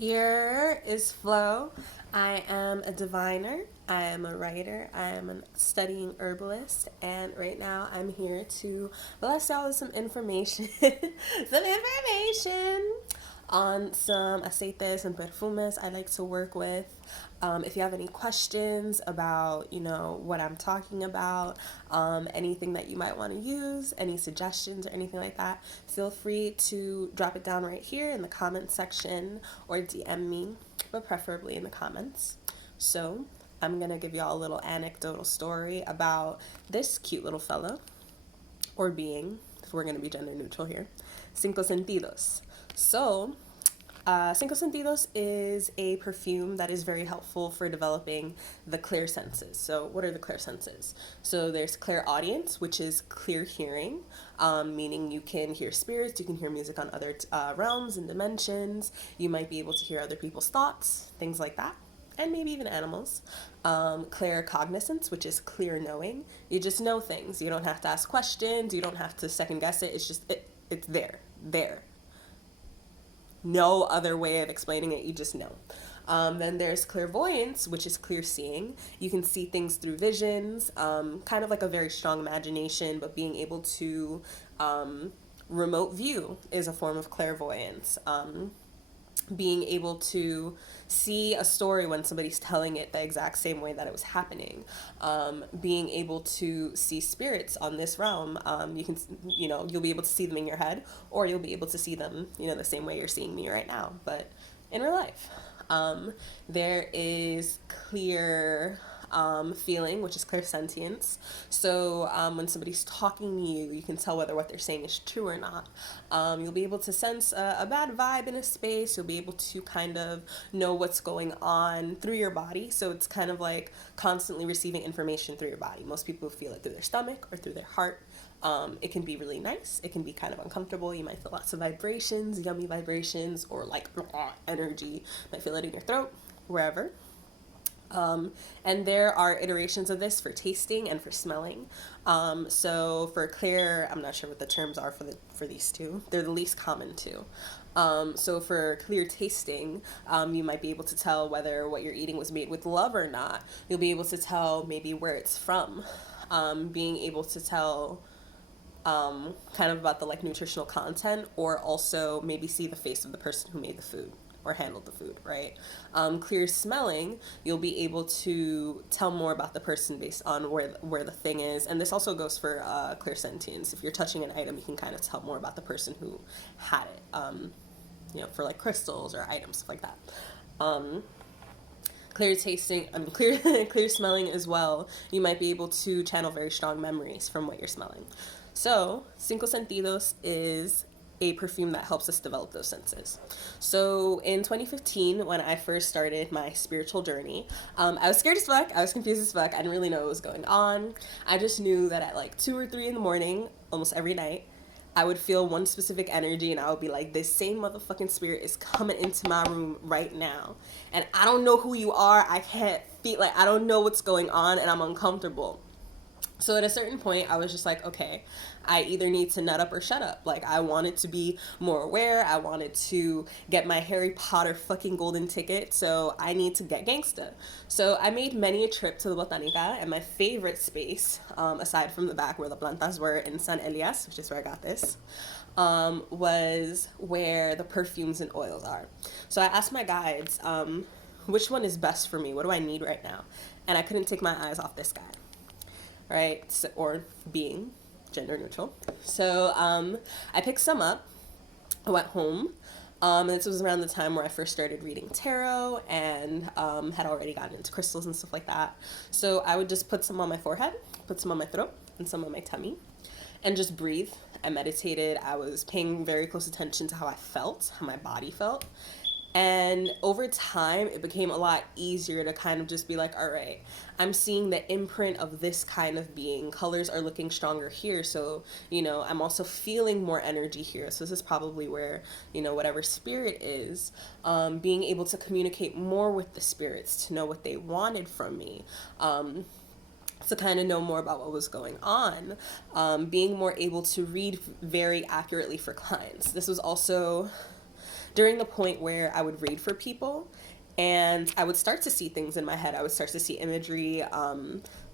Here is Flo. I am a diviner. I am a writer. I am a studying herbalist, and right now I'm here to bless y'all with some information, on some aceites and perfumes I like to work with. If you have any questions about, what I'm talking about, anything that you might want to use, any suggestions or anything like that, feel free to drop it down right here in the comments section or DM me, but preferably in the comments. So I'm going to give y'all a little anecdotal story about this cute little fellow or being, if we're going to be gender neutral here, Cinco Sentidos. So, Cinco Sentidos is a perfume that is very helpful for developing the clear senses. So, what are the clear senses? So, there's clairaudience, which is clear hearing, meaning you can hear spirits, you can hear music on other realms and dimensions, you might be able to hear other people's thoughts, things like that. And maybe even animals. Claircognizance, which is clear knowing. You just know things. You don't have to ask questions. You don't have to second guess it. It's just, it's there. No other way of explaining it. You just know. Then there's clairvoyance, which is clear seeing. You can see things through visions, kind of like a very strong imagination, but being able to remote view is a form of clairvoyance. Being able to see a story when somebody's telling it the exact same way that it was happening, being able to see spirits on this realm. You'll be able to see them in your head, or you'll be able to see them, the same way you're seeing me right now, but in real life. There is clear feeling, which is clear sentience. So when somebody's talking to you, you can tell whether what they're saying is true or not. You'll be able to sense a bad vibe in a space. You'll be able to kind of know what's going on through your body. So it's kind of like constantly receiving information through your body. Most people feel it through their stomach or through their heart. It can be really nice. It can be kind of uncomfortable. You might feel lots of vibrations, yummy vibrations, or like energy. You might feel it in your throat, wherever. And there are iterations of this for tasting and for smelling. So for clear, I'm not sure what the terms are for these two. They're the least common two. So for clear tasting, you might be able to tell whether what you're eating was made with love or not. You'll be able to tell maybe where it's from. Being able to tell kind of about the nutritional content, or also maybe see the face of the person who made the food or handled the food, right? Clear smelling, you'll be able to tell more about the person based on where the thing is. And this also goes for clear sentience. If you're touching an item, you can kind of tell more about the person who had it, for crystals or items, stuff like that. Clear tasting, clear smelling as well. You might be able to channel very strong memories from what you're smelling. So, Cinco Sentidos is a perfume that helps us develop those senses. So in 2015, when I first started my spiritual journey, I was scared as fuck. I was confused as fuck. I didn't really know what was going on. I just knew that at 2 or 3 in the morning, almost every night, I would feel one specific energy, and I would be like, this same motherfucking spirit is coming into my room right now. And I don't know who you are. I can't feel, I don't know what's going on, and I'm uncomfortable. So at a certain point, I was just like, okay, I either need to nut up or shut up. I wanted to be more aware. I wanted to get my Harry Potter fucking golden ticket. So I need to get gangsta. So I made many a trip to the botanica, and my favorite space, aside from the back where the plantas were in San Elias, which is where I got this, was where the perfumes and oils are. So I asked my guides, which one is best for me? What do I need right now? And I couldn't take my eyes off this guy. Right? So, or being gender neutral. So I picked some up. I went home. This was around the time where I first started reading tarot and had already gotten into crystals and stuff like that. So I would just put some on my forehead, put some on my throat, and some on my tummy, and just breathe. I meditated. I was paying very close attention to how I felt, how my body felt. And over time, it became a lot easier to kind of just be like, all right, I'm seeing the imprint of this kind of being. Colors are looking stronger here. So, I'm also feeling more energy here. So this is probably where, whatever spirit is, being able to communicate more with the spirits to know what they wanted from me. To kind of know more about what was going on, being more able to read very accurately for clients. This was also during the point where I would read for people and I would start to see things in my head. I would start to see imagery,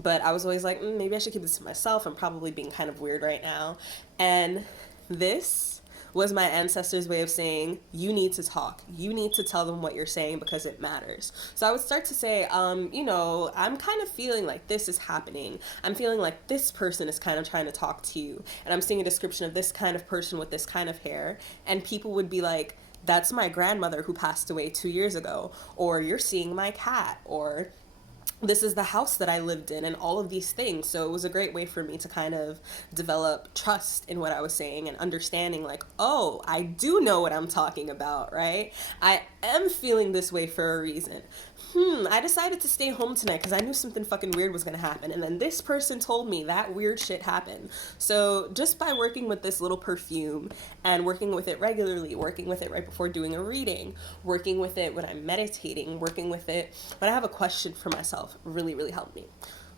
but I was always like, maybe I should keep this to myself. I'm probably being kind of weird right now. And this was my ancestors' way of saying, you need to talk. You need to tell them what you're saying because it matters. So I would start to say, I'm kind of feeling like this is happening. I'm feeling like this person is kind of trying to talk to you. And I'm seeing a description of this kind of person with this kind of hair. And people would be like, that's my grandmother who passed away 2 years ago. Or you're seeing my cat. Or this is the house that I lived in, and all of these things. So it was a great way for me to kind of develop trust in what I was saying and understanding, like, oh, I do know what I'm talking about, right? I am feeling this way for a reason. I decided to stay home tonight because I knew something fucking weird was going to happen. And then this person told me that weird shit happened. So just by working with this little perfume and working with it regularly, working with it right before doing a reading, working with it when I'm meditating, working with it when I have a question for myself, really, really helped me.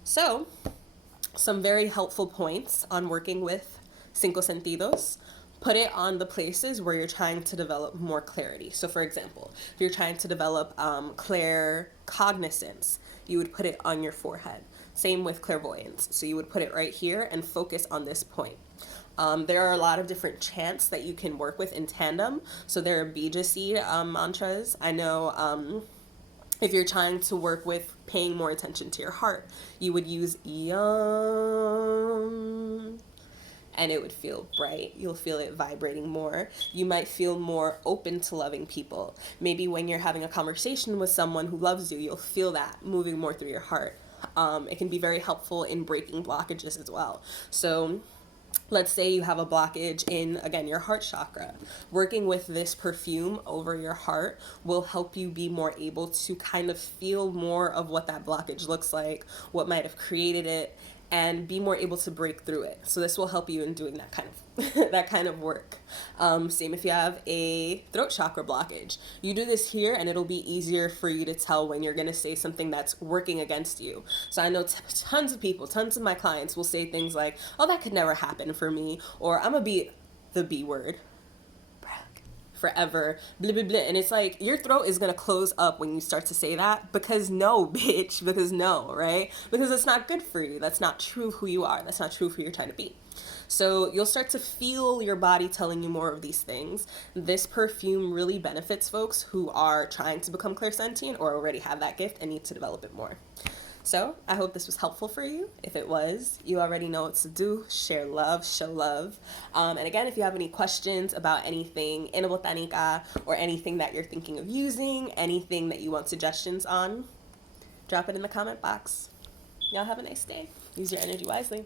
So some very helpful points on working with Cinco Sentidos. Put it on the places where you're trying to develop more clarity. So for example, if you're trying to develop claircognizance, you would put it on your forehead. Same with clairvoyance. So you would put it right here and focus on this point. There are a lot of different chants that you can work with in tandem. So there are bija seed mantras. I know if you're trying to work with paying more attention to your heart, you would use yum, and it would feel bright. You'll feel it vibrating more. You might feel more open to loving people. Maybe when you're having a conversation with someone who loves you, you'll feel that moving more through your heart. It can be very helpful in breaking blockages as well. So let's say you have a blockage in, again, your heart chakra. Working with this perfume over your heart will help you be more able to kind of feel more of what that blockage looks like, what might have created it, and be more able to break through it. So this will help you in doing that kind of that kind of work. Same if you have a throat chakra blockage. You do this here and it'll be easier for you to tell when you're gonna say something that's working against you. So I know tons of people, tons of my clients will say things like, oh, that could never happen for me, or I'm gonna be the B word forever, blah, blah, blah. And it's like, your throat is going to close up when you start to say that, because no, bitch, because no, right? Because it's not good for you. That's not true of who you are. That's not true of who you're trying to be. So you'll start to feel your body telling you more of these things. This perfume really benefits folks who are trying to become clairsentient or already have that gift and need to develop it more. So I hope this was helpful for you. If it was, you already know what to do. Share love, show love. And again, if you have any questions about anything in a botanica or anything that you're thinking of using, anything that you want suggestions on, drop it in the comment box. Y'all have a nice day. Use your energy wisely.